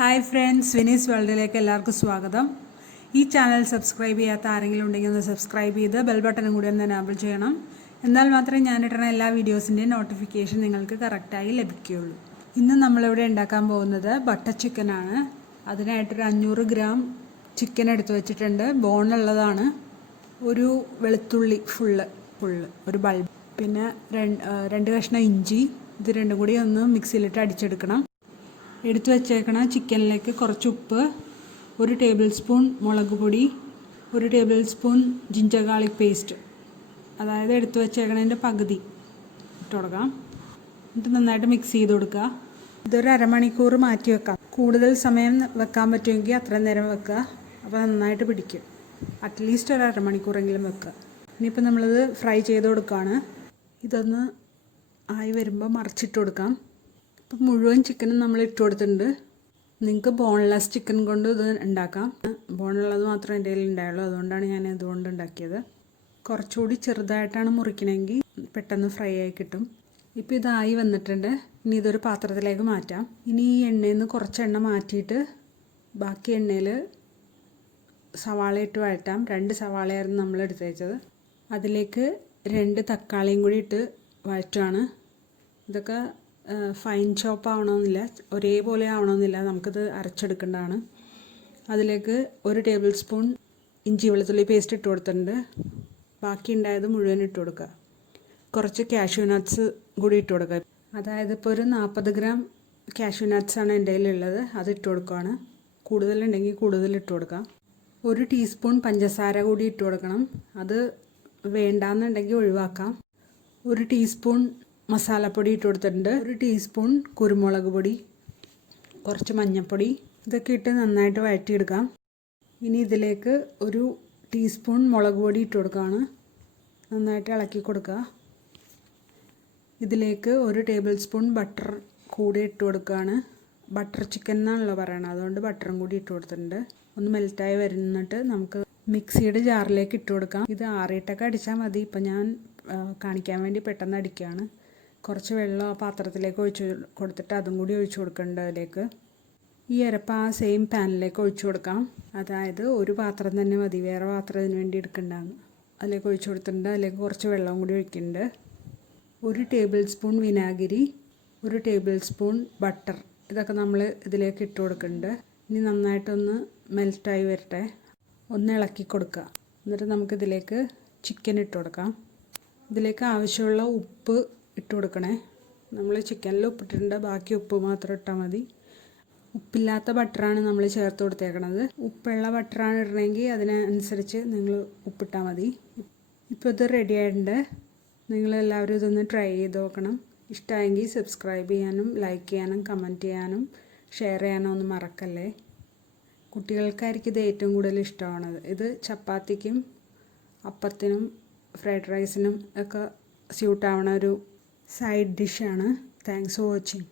Hi friends, Vinees വേൾഡിലേക്ക് എല്ലാവർക്കും സ്വാഗതം. ഈ ചാനൽ സബ്സ്ക്രൈബ് ചെയ്യാത്ത ആരെങ്കിലും ഉണ്ടെങ്കിൽ ഒന്ന് സബ്സ്ക്രൈബ് ചെയ്ത് ബെൽ ബട്ടണും കൂടി ഒന്ന് എനാബിൾ ചെയ്യണം. എന്നാൽ മാത്രമേ ഞാനിടുന്ന എല്ലാ വീഡിയോസിൻ്റെയും നോട്ടിഫിക്കേഷൻ നിങ്ങൾക്ക് കറക്റ്റായി ലഭിക്കുകയുള്ളൂ. ഇന്ന് നമ്മളിവിടെ ഉണ്ടാക്കാൻ പോകുന്നത് ബട്ടർ ചിക്കനാണ്. അതിനായിട്ടൊരു 500 ഗ്രാം ചിക്കൻ എടുത്ത് വെച്ചിട്ടുണ്ട്. ബോണുള്ളതാണ്. ഒരു വെളുത്തുള്ളി ഫുള്ള് ഒരു ബൾബ്, പിന്നെ രണ്ട് കഷ്ണം ഇഞ്ചി. ഇത് രണ്ടും കൂടി ഒന്ന് മിക്സിയിലിട്ട് അടിച്ചെടുക്കണം. എടുത്തു വച്ചേക്കണ ചിക്കനിലേക്ക് കുറച്ച് ഉപ്പ്, 1 ടേബിൾ സ്പൂൺ മുളക് പൊടി, 1 table spoon ginger garlic paste, അതായത് എടുത്തു വച്ചേക്കണതിൻ്റെ പകുതി ഇട്ട് കൊടുക്കാം. എന്നിട്ട് നന്നായിട്ട് മിക്സ് ചെയ്ത് കൊടുക്കുക. ഇതൊരു അരമണിക്കൂർ മാറ്റി വെക്കാം. കൂടുതൽ സമയം വെക്കാൻ പറ്റുമെങ്കിൽ അത്രയും നേരം വെക്കുക. അപ്പോൾ നന്നായിട്ട് പിടിക്കും. അറ്റ്ലീസ്റ്റ് ഒരു അരമണിക്കൂറെങ്കിലും വെക്കുക. ഇനിയിപ്പോൾ നമ്മളിത് ഫ്രൈ ചെയ്ത് കൊടുക്കുകയാണ്. ഇതൊന്ന് ആയി വരുമ്പോൾ മറിച്ചിട്ട് കൊടുക്കാം. ഇപ്പം മുഴുവൻ ചിക്കനും നമ്മൾ ഇട്ട് കൊടുത്തിട്ടുണ്ട്. നിങ്ങൾക്ക് ബോൺലെസ് ചിക്കൻ കൊണ്ട് ഇത് ഉണ്ടാക്കാം. ബോണുള്ളത് മാത്രമേ എൻ്റെ കയ്യിൽ ഉണ്ടായുള്ളൂ, അതുകൊണ്ടാണ് ഞാൻ ഇതുകൊണ്ട് ഉണ്ടാക്കിയത്. കുറച്ചുകൂടി ചെറുതായിട്ടാണ് മുറിക്കണമെങ്കിൽ പെട്ടെന്ന് ഫ്രൈ ആയി കിട്ടും. ഇപ്പോൾ ഇതായി വന്നിട്ടുണ്ട്. ഇനി ഇതൊരു പാത്രത്തിലേക്ക് മാറ്റാം. ഇനി ഈ എണ്ണയിൽ നിന്ന് കുറച്ച് എണ്ണ മാറ്റിയിട്ട് ബാക്കി എണ്ണയിൽ സവാള ഇട്ട് വഴറ്റാം. 2 സവാളയായിരുന്നു നമ്മൾ എടുത്ത് വെച്ചത്. അതിലേക്ക് 2 തക്കാളിയും കൂടി ഇട്ട് വഴറ്റുകയാണ്. ഇതൊക്കെ ഫൈൻ ചോപ്പ് ആവണമെന്നില്ല, ഒരേപോലെ ആവണമെന്നില്ല, നമുക്കിത് അരച്ചെടുക്കേണ്ടതാണ്. അതിലേക്ക് 1 ടേബിൾ സ്പൂൺ ഇഞ്ചി വെളുത്തുള്ളി പേസ്റ്റ് ഇട്ട് കൊടുത്തിട്ടുണ്ട്. ബാക്കി ഉണ്ടായത് മുഴുവൻ ഇട്ട് കൊടുക്കുക. കുറച്ച് കാഷ്യൂ നട്ട്സ് കൂടി ഇട്ട് കൊടുക്കുക. അതായത് ഇപ്പോൾ ഒരു 40 ഗ്രാം കാഷ്യൂ നട്ട്സാണ് എൻ്റെ കയ്യിലുള്ളത്. അത് ഇട്ട് കൊടുക്കുകയാണ്. കൂടുതലുണ്ടെങ്കിൽ കൂടുതൽ ഇട്ട് കൊടുക്കാം. 1 ടീസ്പൂൺ പഞ്ചസാര കൂടി ഇട്ട് കൊടുക്കണം. അത് വേണ്ടാന്നുണ്ടെങ്കിൽ ഒഴിവാക്കാം. 1 ടീസ്പൂൺ മസാലപ്പൊടി ഇട്ട് കൊടുത്തിട്ടുണ്ട്. 1 ടീസ്പൂൺ കുരുമുളക് പൊടി, കുറച്ച് മഞ്ഞൾപ്പൊടി, ഇതൊക്കെ ഇട്ട് നന്നായിട്ട് വഴറ്റിയെടുക്കാം. ഇനി ഇതിലേക്ക് 1 ടീസ്പൂൺ മുളക് പൊടി ഇട്ട് കൊടുക്കുകയാണ്. നന്നായിട്ട് ഇളക്കി കൊടുക്കുക. ഇതിലേക്ക് 1 ടേബിൾ സ്പൂൺ ബട്ടർ കൂടി ഇട്ട് കൊടുക്കുകയാണ്. ബട്ടർ ചിക്കൻ എന്നാണല്ലോ പറയണത്, അതുകൊണ്ട് ബട്ടറും കൂടി ഇട്ട് കൊടുത്തിട്ടുണ്ട്. ഒന്ന് മെൽറ്റായി വരുന്നിട്ട് നമുക്ക് മിക്സിയുടെ ജാറിലേക്ക് ഇട്ട് കൊടുക്കാം. ഇത് ആറിയിട്ടൊക്കെ അടിച്ചാൽ മതി. ഇപ്പം ഞാൻ കാണിക്കാൻ വേണ്ടി പെട്ടെന്ന് അടിക്കുകയാണ്. കുറച്ച് വെള്ളം ആ പാത്രത്തിലേക്ക് ഒഴിച്ച് കൊടുത്തിട്ട് അതും കൂടി ഒഴിച്ച് കൊടുക്കേണ്ടത് അതിലേക്ക്. ഈ അരപ്പ് ആ സെയിം പാനിലേക്ക് ഒഴിച്ചു കൊടുക്കാം. അതായത് ഒരു പാത്രം തന്നെ മതി, വേറെ പാത്രം ഇതിന് വേണ്ടി എടുക്കണ്ടാന്ന്. അതിലേക്ക് ഒഴിച്ച് കൊടുത്തിട്ടുണ്ട്. അതിലേക്ക് കുറച്ച് വെള്ളം കൂടി ഒഴിക്കുന്നുണ്ട്. 1 ടേബിൾ സ്പൂൺ വിനാഗിരി, 1 ടേബിൾ സ്പൂൺ ബട്ടർ, ഇതൊക്കെ നമ്മൾ ഇതിലേക്ക് ഇട്ട് കൊടുക്കുന്നുണ്ട്. ഇനി നന്നായിട്ടൊന്ന് മെൽറ്റായി വരട്ടെ. ഒന്ന് ഇളക്കി കൊടുക്കുക. എന്നിട്ട് നമുക്കിതിലേക്ക് ചിക്കൻ ഇട്ട് കൊടുക്കാം. ഇതിലേക്ക് ആവശ്യമുള്ള ഉപ്പ് ഇട്ട് കൊടുക്കണേ. നമ്മൾ ചിക്കനിൽ ഉപ്പിട്ടിട്ടുണ്ട്, ബാക്കി ഉപ്പ് മാത്രം ഇട്ടാൽ മതി. ഉപ്പില്ലാത്ത ബട്ടറാണ് നമ്മൾ ചേർത്ത് കൊടുത്തേക്കണത്. ഉപ്പുള്ള ബട്ടറാണ് ഇടണമെങ്കിൽ അതിനനുസരിച്ച് നിങ്ങൾ ഉപ്പിട്ടാൽ മതി. ഇപ്പോൾ ഇത് റെഡി ആയിട്ടുണ്ട്. നിങ്ങളെല്ലാവരും ഇതൊന്ന് ട്രൈ ചെയ്ത് നോക്കണം. ഇഷ്ടമായെങ്കിൽ സബ്സ്ക്രൈബ് ചെയ്യാനും ലൈക്ക് ചെയ്യാനും കമൻറ്റ് ചെയ്യാനും ഷെയർ ചെയ്യാനും ഒന്നും മറക്കല്ലേ. കുട്ടികൾക്കായിരിക്കും ഇത് ഏറ്റവും കൂടുതൽ ഇഷ്ടമാണത്. ഇത് ചപ്പാത്തിക്കും അപ്പത്തിനും ഫ്രൈഡ് റൈസിനും ഒക്കെ സ്യൂട്ടാവണ ഒരു സൈഡ് ഡിഷാണ്. Thanks for watching.